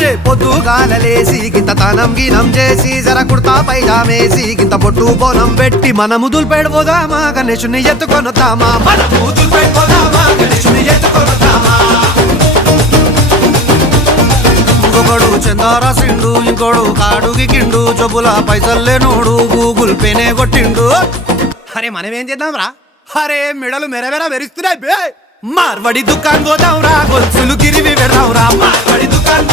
అరే పొద్దుగాలలేసి గింత తనం గినం చేసి జర కుర్తా పైజామేసి గింత పొట్టు బోనం పెట్టి మనము దుల్పెడిపోదామా గణేశుని ఎత్తుకొనుతామా మనము దుల్పెడిపోదామా గణేశుని ఎత్తుకొనుతామా ఇంకొకడు చందారాసిండు ఇంకోడు కాడుకి కిండు జబ్బుల పైసల్లేనోడు గూగుల్ పేనే కొట్టిండు అరే మనమేం చేద్దాం రా అరే మెడలు మెరమెర మెరుస్తున్నాయి బే మార్వడి దుకాన్ పోదాం రా గొలుసులు గిరివి పెడదాం రా మార్వడి దుకాన్